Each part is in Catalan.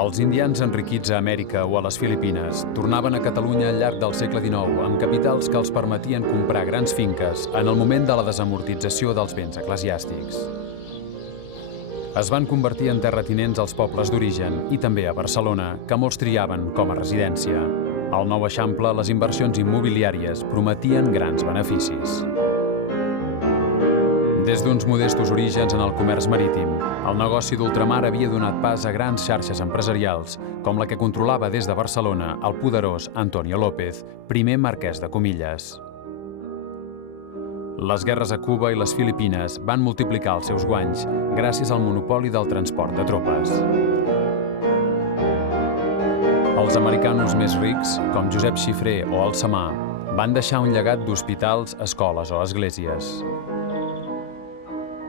Els indians enriquits a Amèrica o a les Filipines tornaven a Catalunya al llarg del segle XIX amb capitals que els permetien comprar grans finques en el moment de la desamortització dels béns eclesiàstics. Es van convertir en terratinents als pobles d'origen i també a Barcelona, que molts triaven com a residència. Al Nou Eixample, les inversions immobiliàries prometien grans beneficis. Des d'uns modestos orígens en el comerç marítim, el negoci d'ultramar havia donat pas a grans xarxes empresarials, com la que controlava des de Barcelona el poderós Antonio López, primer marquès de Comillas. Les guerres a Cuba i les Filipines van multiplicar els seus guanys gràcies al monopoli del transport de tropes. Els americanos més rics, com Josep Xifré o Alsamar, van deixar un llegat d'hospitals, escoles o esglésies.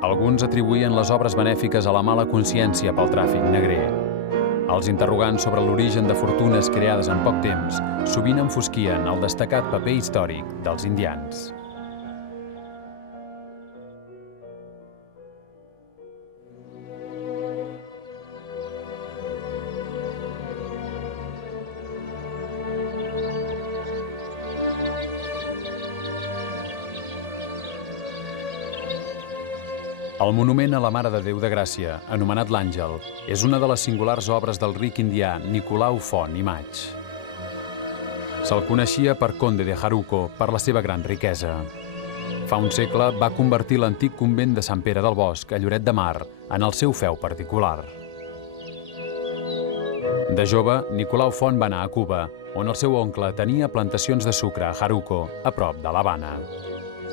Alguns atribuïen les obres benèfiques a la mala consciència pel tràfic negrer. Els interrogants sobre l'origen de fortunes creades en poc temps sovint enfosquien el destacat paper històric dels indians. El monument a la Mare de Déu de Gràcia, anomenat l'Àngel, és una de les singulars obres del ric indià Nicolau Font i Maig. Se'l coneixia per Conde de Jaruco per la seva gran riquesa. Fa un segle va convertir l'antic convent de Sant Pere del Bosc, a Lloret de Mar, en el seu feu particular. De jove, Nicolau Font va anar a Cuba, on el seu oncle tenia plantacions de sucre a Jaruco, a prop de l'Havana.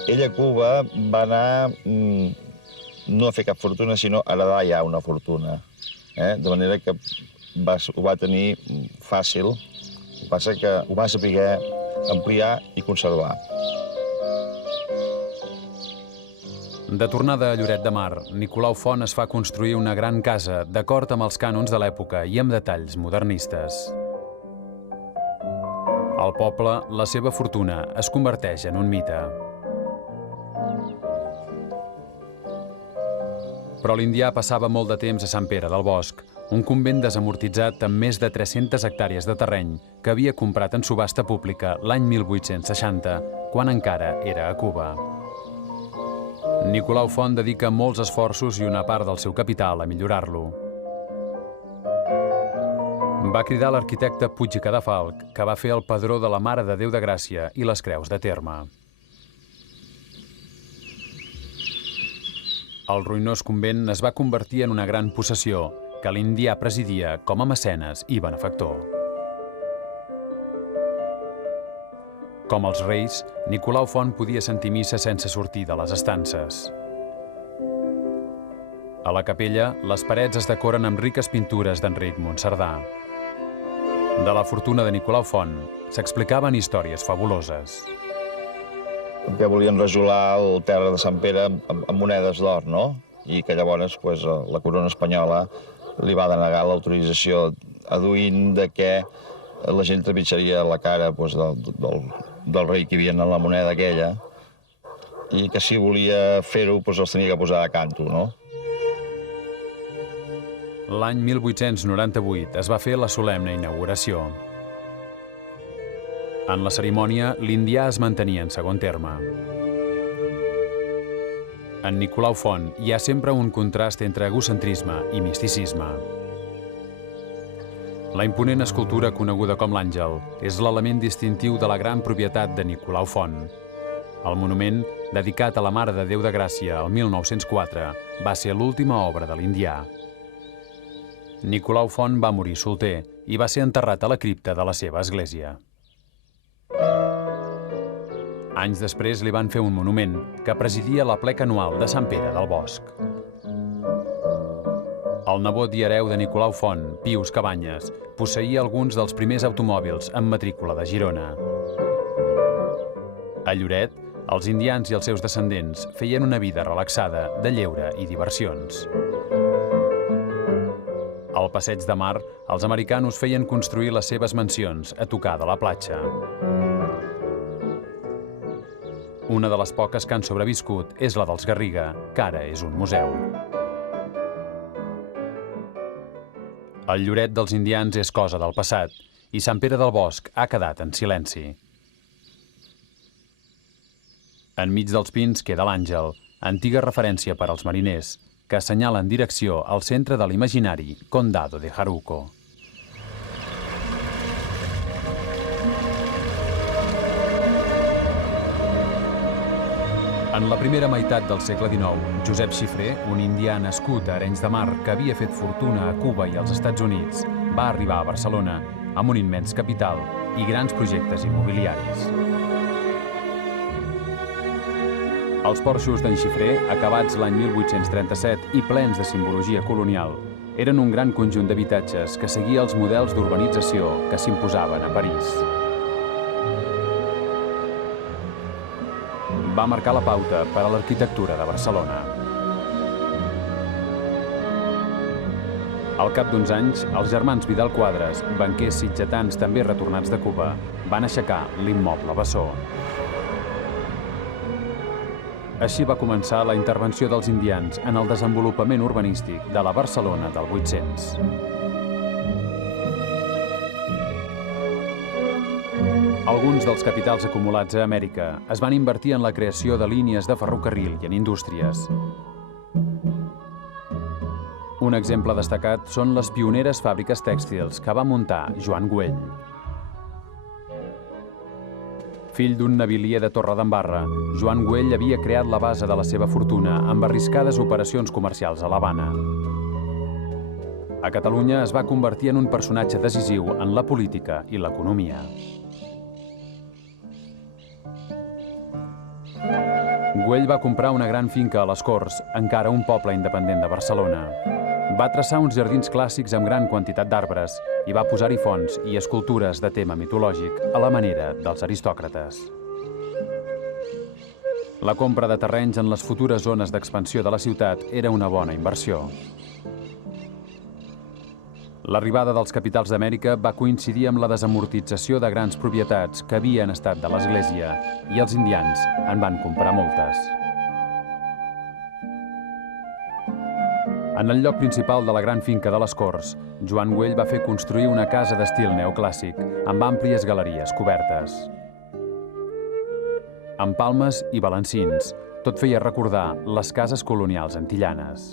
Ell a Cuba va anar no a fer cap fortuna, sinó a heredar ja una fortuna. De manera que ho va tenir fàcil, el que passa que ho va saber ampliar i conservar. De tornada a Lloret de Mar, Nicolau Font es fa construir una gran casa d'acord amb els cànons de l'època i amb detalls modernistes. Al poble, la seva fortuna es converteix en un mite. Però l'indià passava molt de temps a Sant Pere del Bosc, un convent desamortitzat amb més de 300 hectàrees de terreny que havia comprat en subhasta pública l'any 1860, quan encara era a Cuba. Nicolau Font dedica molts esforços i una part del seu capital a millorar-lo. Va cridar l'arquitecte Puig i Cadafalch, que va fer el padró de la Mare de Déu de Gràcia i les creus de terme. El ruïnós convent es va convertir en una gran possessió que l'indià presidia com a mecenes i benefactor. Com els reis, Nicolau Font podia sentir missa sense sortir de les estances. A la capella, les parets es decoren amb riques pintures d'Enric Monserdà. De la fortuna de Nicolau Font s'explicaven històries fabuloses. Que volien rajolar el terra de Sant Pere amb monedes d'or, no? I que llavors la corona espanyola li va denegar l'autorització adduint que la gent trepitjaria la cara del rei que hi havia en la moneda aquella i que si volia fer-ho els tenia que posar a canto, no? L'any 1898 es va fer la solemne inauguració. En la cerimònia, l'indià es mantenia en segon terme. En Nicolau Font hi ha sempre un contrast entre egocentrisme i misticisme. La imponent escultura coneguda com l'Àngel és l'element distintiu de la gran propietat de Nicolau Font. El monument, dedicat a la Mare de Déu de Gràcia el 1904, va ser l'última obra de l'indià. Nicolau Font va morir solter i va ser enterrat a la cripta de la seva església. Anys després li van fer un monument que presidia l'aplec anual de Sant Pere del Bosc. El nebot i hereu de Nicolau Font, Pius Cabanyes, posseïa alguns dels primers automòbils amb matrícula de Girona. A Lloret, els indians i els seus descendents feien una vida relaxada, de lleure i diversions. Al Passeig de Mar, els americanos feien construir les seves mansions a tocar de la platja. Una de les poques que han sobreviscut és la dels Garriga, que ara és un museu. El lloret dels indians és cosa del passat i Sant Pere del Bosc ha quedat en silenci. Enmig dels pins queda l'Àngel, antiga referència per als mariners, que assenyala en direcció al centre de l'imaginari Condado de Jaruco. En la primera meitat del segle XIX, Josep Xifré, un indià nascut a Arenys de Mar que havia fet fortuna a Cuba i als Estats Units, va arribar a Barcelona amb un immens capital i grans projectes immobiliaris. Els porxos d'en Xifré, acabats l'any 1837 i plens de simbologia colonial, eren un gran conjunt d'habitatges que seguia els models d'urbanització que s'imposaven a París. Va marcar la pauta per a l'arquitectura de Barcelona. Al cap d'uns anys, els germans Vidal Quadras, banquers sitgetans també retornats de Cuba, van aixecar l'immoble bessó. Així va començar la intervenció dels indians en el desenvolupament urbanístic de la Barcelona del 800. Alguns dels capitals acumulats a Amèrica es van invertir en la creació de línies de ferrocarril i en indústries. Un exemple destacat són les pioneres fàbriques tèxtils que va muntar Joan Güell. Fill d'un navilier de Torredembarra, Joan Güell havia creat la base de la seva fortuna amb arriscades operacions comercials a l'Havana. A Catalunya es va convertir en un personatge decisiu en la política i l'economia. Güell va comprar una gran finca a les Corts, encara un poble independent de Barcelona. Va traçar uns jardins clàssics amb gran quantitat d'arbres i va posar-hi fonts i escultures de tema mitològic a la manera dels aristòcrates. La compra de terrenys en les futures zones d'expansió de la ciutat era una bona inversió. L'arribada dels capitals d'Amèrica va coincidir amb la desamortització de grans propietats que havien estat de l'Església i els indians en van comprar moltes. En el lloc principal de la gran finca de les Corts, Joan Güell va fer construir una casa d'estil neoclàssic, amb àmplies galeries cobertes. Amb palmes i balancins, tot feia recordar les cases colonials antillanes.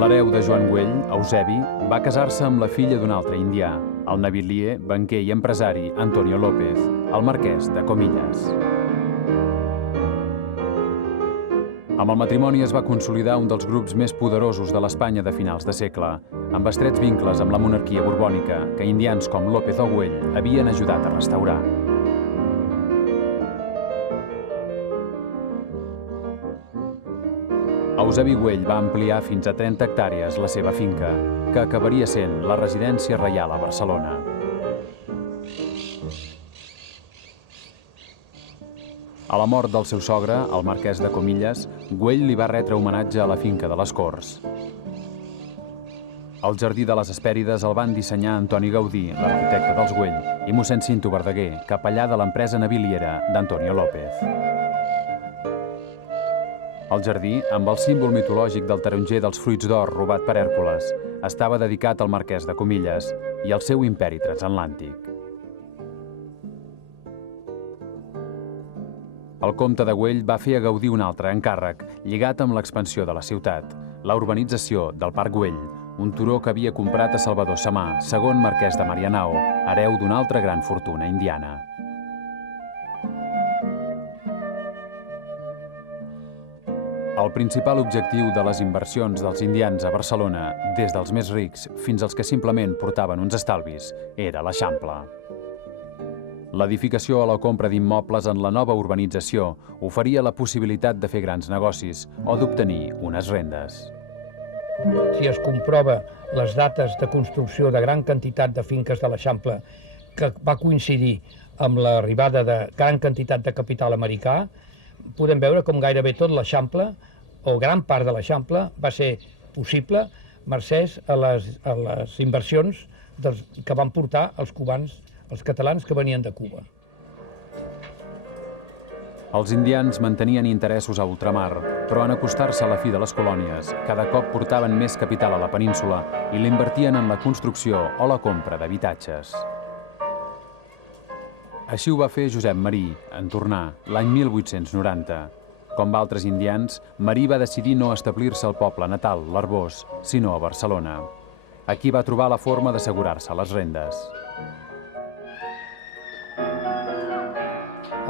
L'hereu de Joan Güell, Eusebi, va casar-se amb la filla d'un altre indià, el navilier, banquer i empresari Antonio López, el marquès de Comillas. Amb el matrimoni es va consolidar un dels grups més poderosos de l'Espanya de finals de segle, amb estrets vincles amb la monarquia borbònica que indians com López o Güell havien ajudat a restaurar. Eusebi Güell va ampliar fins a 30 hectàrees la seva finca, que acabaria sent la residència reial a Barcelona. A la mort del seu sogre, el marquès de Comillas, Güell li va retre homenatge a la finca de les Corts. El Jardí de les Hespèrides el van dissenyar Antoni Gaudí, l'arquitecte dels Güell, i mossèn Cinto Verdaguer, capellà de l'empresa naviliera d'Antonio López. El jardí, amb el símbol mitològic del taronger dels fruits d'or robat per Hèrcules, estava dedicat al marquès de Comillas i al seu imperi transatlàntic. El comte de Güell va fer a Gaudí un altre encàrrec, lligat amb l'expansió de la ciutat, la urbanització del Parc Güell, un turó que havia comprat a Salvador Samà, segon marquès de Marianao, hereu d'una altra gran fortuna indiana. El principal objectiu de les inversions dels indians a Barcelona, des dels més rics fins als que simplement portaven uns estalvis, era l'Eixample. L'edificació o la compra d'immobles en la nova urbanització oferia la possibilitat de fer grans negocis o d'obtenir unes rendes. Si es comprova les dates de construcció de gran quantitat de finques de l'Eixample que va coincidir amb l'arribada de gran quantitat de capital americà, podem veure com gairebé tot l'Eixample, o gran part de l'Eixample, va ser possible mercès a les inversions que van portar els cubans, els catalans que venien de Cuba. Els indians mantenien interessos a ultramar, però en acostar-se a la fi de les colònies, cada cop portaven més capital a la península i l'invertien en la construcció o la compra d'habitatges. Així ho va fer Josep Marí, en tornar, l'any 1890. Com altres indians, Marí va decidir no establir-se al poble natal, l'Arboç, sinó a Barcelona. Aquí va trobar la forma d'assegurar-se les rendes.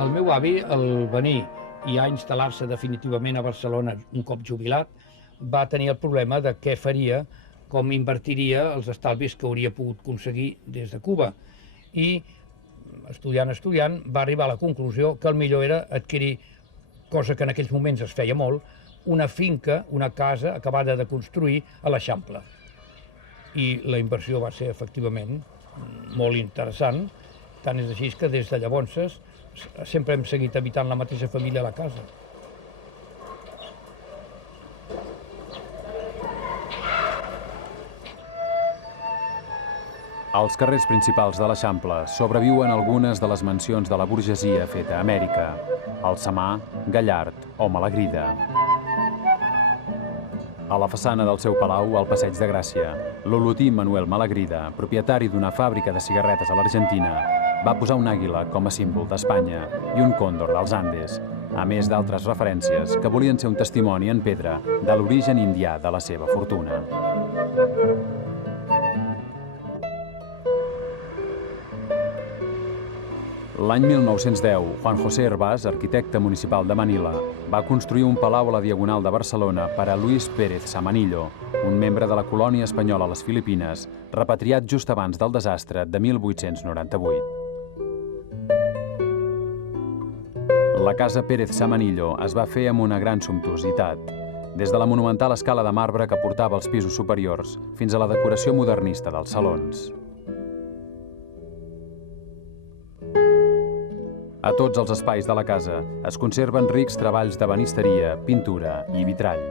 El meu avi, al venir i a instal·lar-se definitivament a Barcelona un cop jubilat, va tenir el problema de què faria, com invertiria els estalvis que hauria pogut aconseguir des de Cuba. I, estudiant, va arribar a la conclusió que el millor era adquirir, cosa que en aquells moments es feia molt, una finca, una casa acabada de construir a l'Eixample. I la inversió va ser, efectivament, molt interessant, tant és així que des de llavors sempre hem seguit habitant la mateixa família a la casa. Als carrers principals de l'Eixample sobreviuen algunes de les mansions de la burgesia feta a Amèrica: Alsamar, Gallard o Malagrida. A la façana del seu palau, al Passeig de Gràcia, l'olotí Manuel Malagrida, propietari d'una fàbrica de cigarretes a l'Argentina, va posar un àguila com a símbol d'Espanya i un còndor dels Andes, a més d'altres referències que volien ser un testimoni en pedra de l'origen indià de la seva fortuna. L'any 1910, Juan José Hervás, arquitecte municipal de Manila, va construir un palau a la Diagonal de Barcelona per a Luis Pérez Samanillo, un membre de la colònia espanyola a les Filipines, repatriat just abans del desastre de 1898. La casa Pérez Samanillo es va fer amb una gran sumptuositat, des de la monumental escala de marbre que portava als pisos superiors fins a la decoració modernista dels salons. A tots els espais de la casa es conserven rics treballs d'ebenisteria, pintura i vitrall.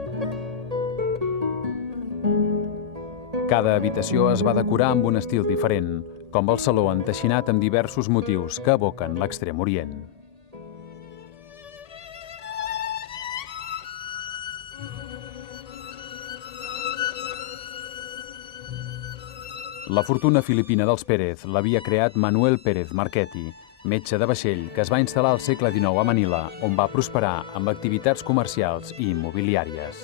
Cada habitació es va decorar amb un estil diferent, com el saló enteixinat amb diversos motius que evoquen l'Extrem Orient. La fortuna filipina dels Pérez l'havia creat Manuel Pérez Marchetti, metge de vaixell que es va instal·lar al segle XIX a Manila, on va prosperar amb activitats comercials i immobiliàries.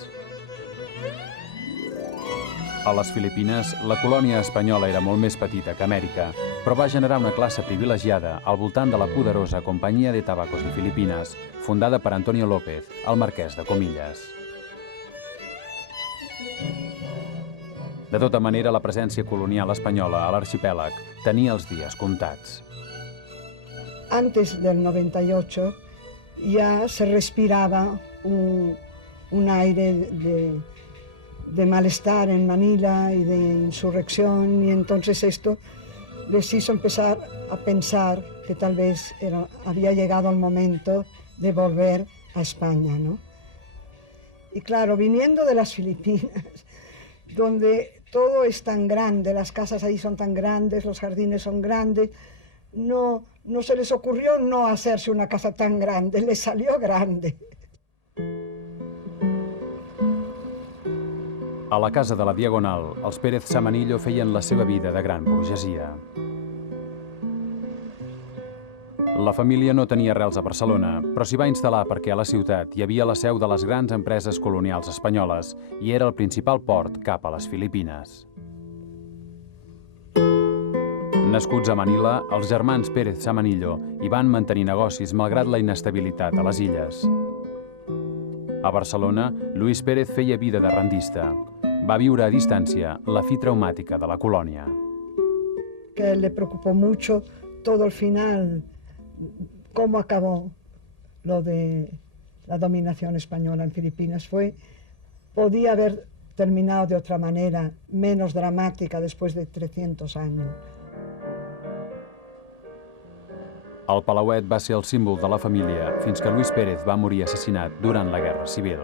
A les Filipines, la colònia espanyola era molt més petita que Amèrica, però va generar una classe privilegiada al voltant de la poderosa Companyia de Tabacos de Filipines, fundada per Antonio López, el marquès de Comillas. De tota manera, la presència colonial espanyola a l'arxipèlag tenia els dies comptats. Antes del 98 ya se respiraba un aire de malestar en Manila y de insurrección, y entonces esto les hizo empezar a pensar que tal vez había llegado el momento de volver a España, ¿no? Y claro, viniendo de las Filipinas, donde todo es tan grande, las casas ahí son tan grandes, los jardines son grandes, no se les ocurrió no hacerse una casa tan grande, les salió grande. A la casa de la Diagonal, els Pérez Samanillo feien la seva vida de gran burgesia. La família no tenia arrels a Barcelona, però s'hi va instal·lar perquè a la ciutat hi havia la seu de les grans empreses colonials espanyoles i era el principal port cap a les Filipines. Nascuts a Manila, els germans Pérez Samanillo hi van mantenir negocis malgrat la inestabilitat a les illes. A Barcelona, Luis Pérez feia vida de rendista. Va viure a distància la fi traumàtica de la colònia. Que le preocupó mucho todo el final, cómo acabó lo de la dominación española en Filipinas. Podía haber terminado de otra manera, menos dramática después de 300 años. El palauet va ser el símbol de la família fins que Luis Pérez va morir assassinat durant la Guerra Civil.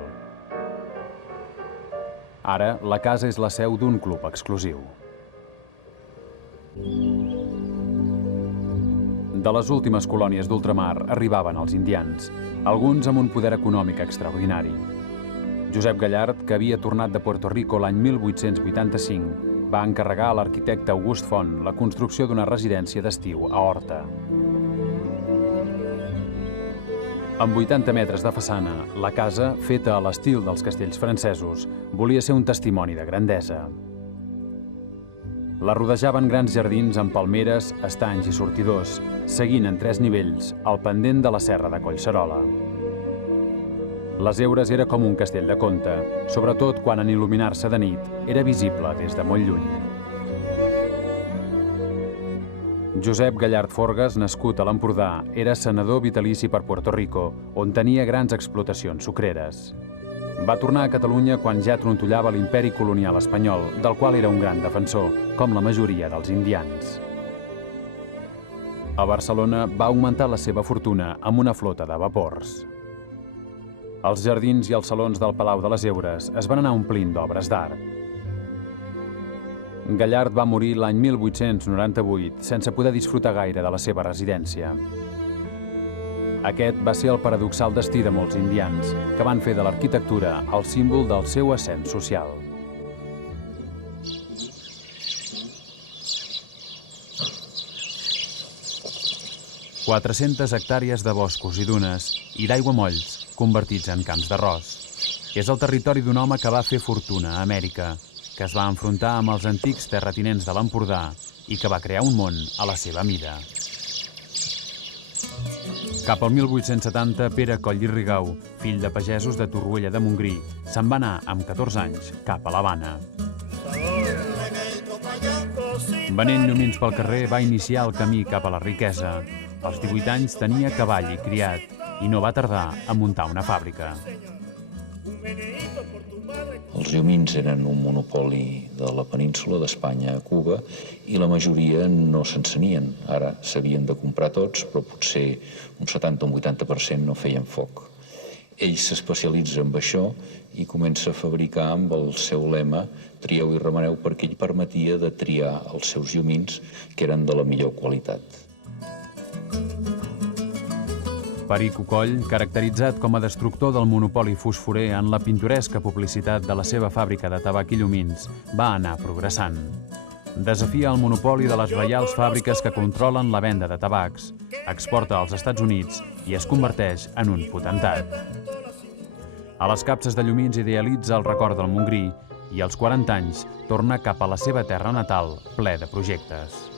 Ara, la casa és la seu d'un club exclusiu. De les últimes colònies d'ultramar arribaven els indians, alguns amb un poder econòmic extraordinari. Josep Gallard, que havia tornat de Puerto Rico l'any 1885, va encarregar a l'arquitecte August Font la construcció d'una residència d'estiu a Horta. Amb 80 metres de façana, la casa, feta a l'estil dels castells francesos, volia ser un testimoni de grandesa. La rodejaven grans jardins amb palmeres, estanys i sortidors, seguint en 3 nivells el pendent de la serra de Collserola. Les Heures era com un castell de conte, sobretot quan en il·luminar-se de nit era visible des de molt lluny. Josep Gallard Forgas, nascut a l'Empordà, era senador vitalici per Puerto Rico, on tenia grans explotacions sucreres. Va tornar a Catalunya quan ja trontollava l'imperi colonial espanyol, del qual era un gran defensor, com la majoria dels indians. A Barcelona va augmentar la seva fortuna amb una flota de vapors. Els jardins i els salons del Palau de les Heures es van anar omplint d'obres d'art. Gallard va morir l'any 1898 sense poder disfrutar gaire de la seva residència. Aquest va ser el paradoxal destí de molts indians, que van fer de l'arquitectura el símbol del seu ascens social. «400 hectàrees de boscos i dunes i d'aiguamolls convertits en camps d'arròs. És el territori d'un home que va fer fortuna a Amèrica, que es va enfrontar amb els antics terratinents de l'Empordà i que va crear un món a la seva mida». Cap al 1870, Pere Coll i Rigau, fill de pagesos de Torroella de Montgrí, se'n va anar amb 14 anys cap a l'Havana. Venent llumins pel carrer, va iniciar el camí cap a la riquesa. Als 18 anys tenia cavall i criat i no va tardar a muntar una fàbrica. Els llumins eren un monopoli de la península d'Espanya a Cuba i la majoria no s'encenien. Ara s'havien de comprar tots, però potser un 70 o un 80% no feien foc. Ell s'especialitza en això i comença a fabricar amb el seu lema «Trieu i remeneu», perquè ell permetia de triar els seus llumins, que eren de la millor qualitat. Perico Coll, caracteritzat com a destructor del monopoli fosforer en la pintoresca publicitat de la seva fàbrica de tabac i llumins, va anar progressant. Desafia el monopoli de les reials fàbriques que controlen la venda de tabacs, exporta als Estats Units i es converteix en un potentat. A les capses de llumins idealitza el record del Montgrí i als 40 anys torna cap a la seva terra natal ple de projectes.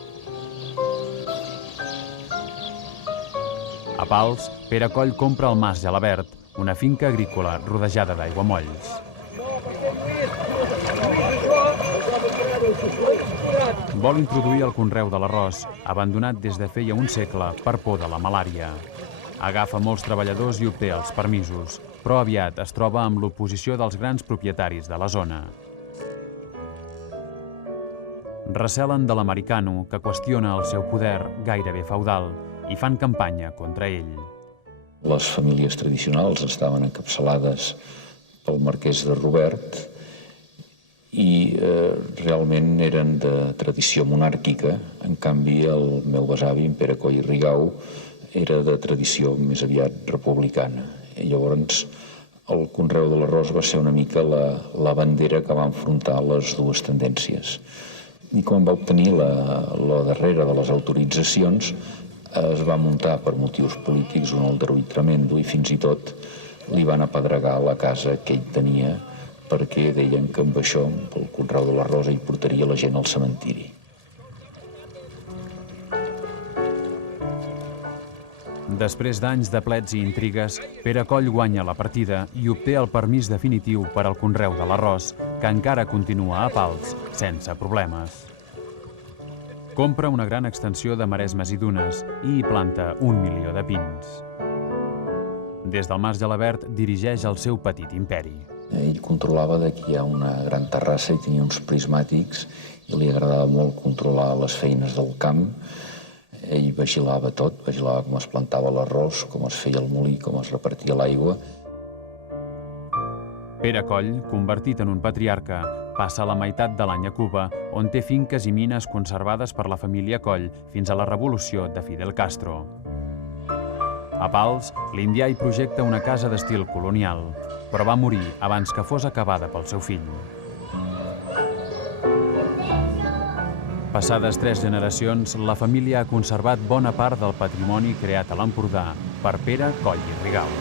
A Pals, Pere Coll compra el Mas Gelabert, una finca agrícola rodejada d'aiguamolls. Vol introduir el conreu de l'arròs, abandonat des de feia un segle per por de la malària. Agafa molts treballadors i obté els permisos, però aviat es troba amb l'oposició dels grans propietaris de la zona. Recelen de l'americano, que qüestiona el seu poder gairebé feudal, i fan campanya contra ell. Les famílies tradicionals estaven encapçalades pel marquès de Robert i realment eren de tradició monàrquica. En canvi, el meu besavi, en Pere Coll i Rigau, era de tradició més aviat republicana. I llavors, el conreu de l'arròs va ser una mica la bandera que va enfrontar les dues tendències. I quan va obtenir la darrera de les autoritzacions, es va muntar per motius polítics un aldarull tremendo i fins i tot li van apedregar la casa que ell tenia perquè deien que amb això, pel conreu de l'arròs, ell portaria la gent al cementiri. Després d'anys de plets i intrigues, Pere Coll guanya la partida i obté el permís definitiu per al conreu de l'arròs, que encara continua a Pals, sense problemes. Compra una gran extensió de maresmes i dunes i hi planta 1 milió de pins. Des del Mas Gelabert dirigeix el seu petit imperi. Ell controlava que hi ha una gran terrassa i tenia uns prismàtics i li agradava molt controlar les feines del camp. Ell vigilava tot, vigilava com es plantava l'arròs, com es feia el molí, com es repartia l'aigua. Pere Coll, convertit en un patriarca, passa la meitat de l'any a Cuba, on té finques i mines conservades per la família Coll fins a la revolució de Fidel Castro. A Pals, l'indià hi projecta una casa d'estil colonial, però va morir abans que fos acabada pel seu fill. Passades 3 generacions, la família ha conservat bona part del patrimoni creat a l'Empordà per Pere Coll i Rigal.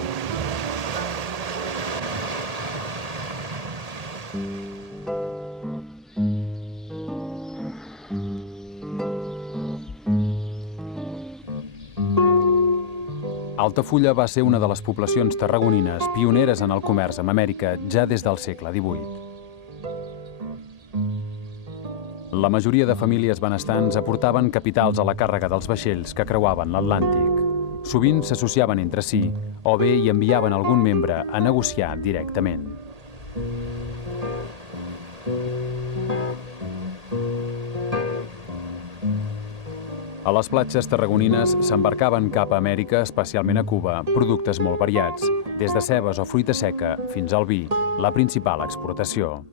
Altafulla va ser una de les poblacions tarragonines pioneres en el comerç amb Amèrica ja des del segle XVIII. La majoria de famílies benestants aportaven capitals a la càrrega dels vaixells que creuaven l'Atlàntic. Sovint s'associaven entre si o bé hi enviaven algun membre a negociar directament. A les platges tarragonines s'embarcaven cap a Amèrica, especialment a Cuba, productes molt variats, des de cebes o fruita seca fins al vi, la principal exportació.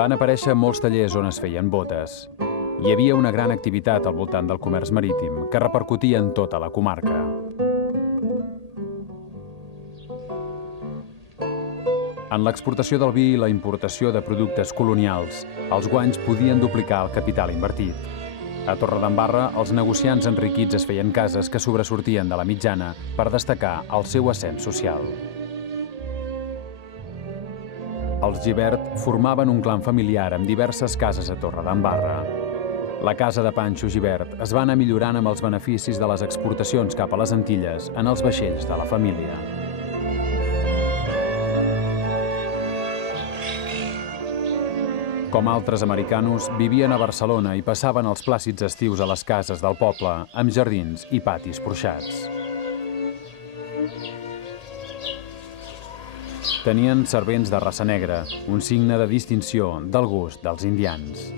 Van aparèixer molts tallers on es feien botes. Hi havia una gran activitat al voltant del comerç marítim que repercutia en tota la comarca. En l'exportació del vi i la importació de productes colonials, els guanys podien duplicar el capital invertit. A Torredembarra, els negociants enriquits es feien cases que sobresortien de la mitjana per destacar el seu ascens social. Els Gibert formaven un clan familiar amb diverses cases a Torredembarra. La casa de Panxo Gibert es va anar millorant amb els beneficis de les exportacions cap a les Antilles en els vaixells de la família. Com altres americanos, vivien a Barcelona i passaven els plàcids estius a les cases del poble, amb jardins i patis porxats. Tenien servents de raça negra, un signe de distinció del gust dels indians.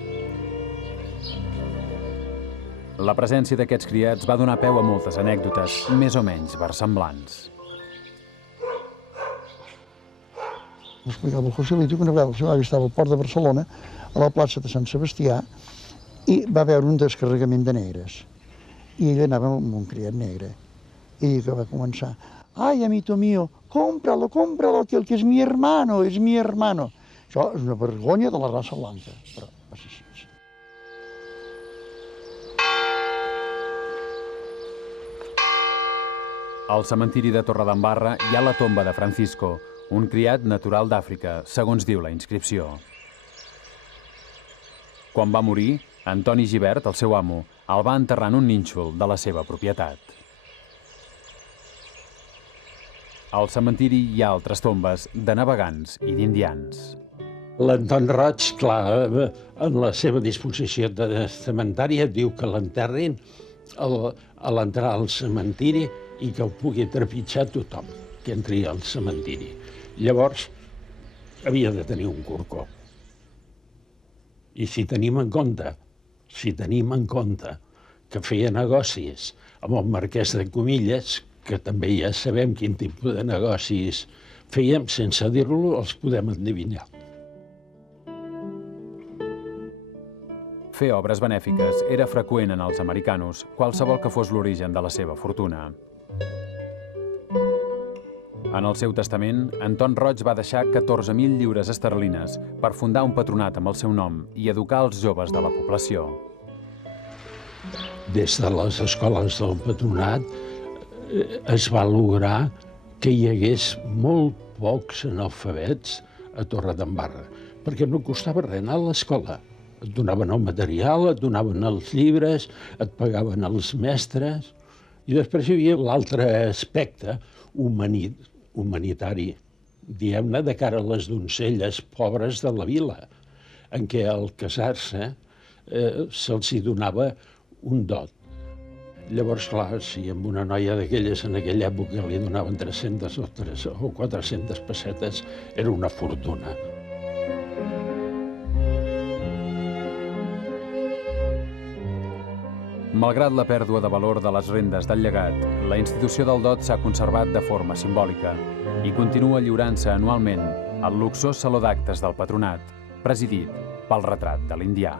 La presència d'aquests criats va donar peu a moltes anècdotes, més o menys versemblants. Explicava el Joselito que una vegada el seu avi estava al port de Barcelona, a la plaça de Sant Sebastià, i va veure un descarregament de negres. I ell anava amb un criat negre. I que va començar, «Ai, amito mío, cómpralo, cómpralo, que el que és mi hermano, és mi hermano». Això és una vergonya de la raça blanca, però va ser així. Al cementiri de Torredembarra hi ha la tomba de Francisco, un criat natural d'Àfrica, segons diu la inscripció. Quan va morir, Antoni Gibert, el seu amo, el va enterrar en un nínxol de la seva propietat. Al cementiri hi ha altres tombes de navegants i d'indians. L'Anton Roig, clar, en la seva disposició testamentària diu que l'enterrin a l'entrar al cementiri i que ho pugui trepitjar tothom que entri al cementiri. Llavors, havia de tenir un corcó. I si tenim en compte que feia negocis amb el marquès de Comilles, que també ja sabem quin tipus de negocis fèiem, sense dir-lo, els podem endevinar. Fer obres benèfiques era freqüent en els americanos, qualsevol que fos l'origen de la seva fortuna. En el seu testament, Anton Roig va deixar 14.000 lliures esterlines per fundar un patronat amb el seu nom i educar els joves de la població. Des de les escoles del patronat es va lograr que hi hagués molt pocs analfabets a Torredembarra, perquè no costava res anar a l'escola. Et donaven el material, et donaven els llibres, et pagaven els mestres, i després hi havia l'altre aspecte humanitari, diguem-ne, de cara a les doncelles pobres de la vila, en què al casar-se se'ls donava un dot. Llavors, clar, si amb una noia d'aquelles en aquella època li donaven 300 o 400 pessetes, era una fortuna. Malgrat la pèrdua de valor de les rendes del llegat, la institució del dot s'ha conservat de forma simbòlica i continua lliurant-se anualment al luxós saló d'actes del Patronat, presidit pel retrat de l'indià.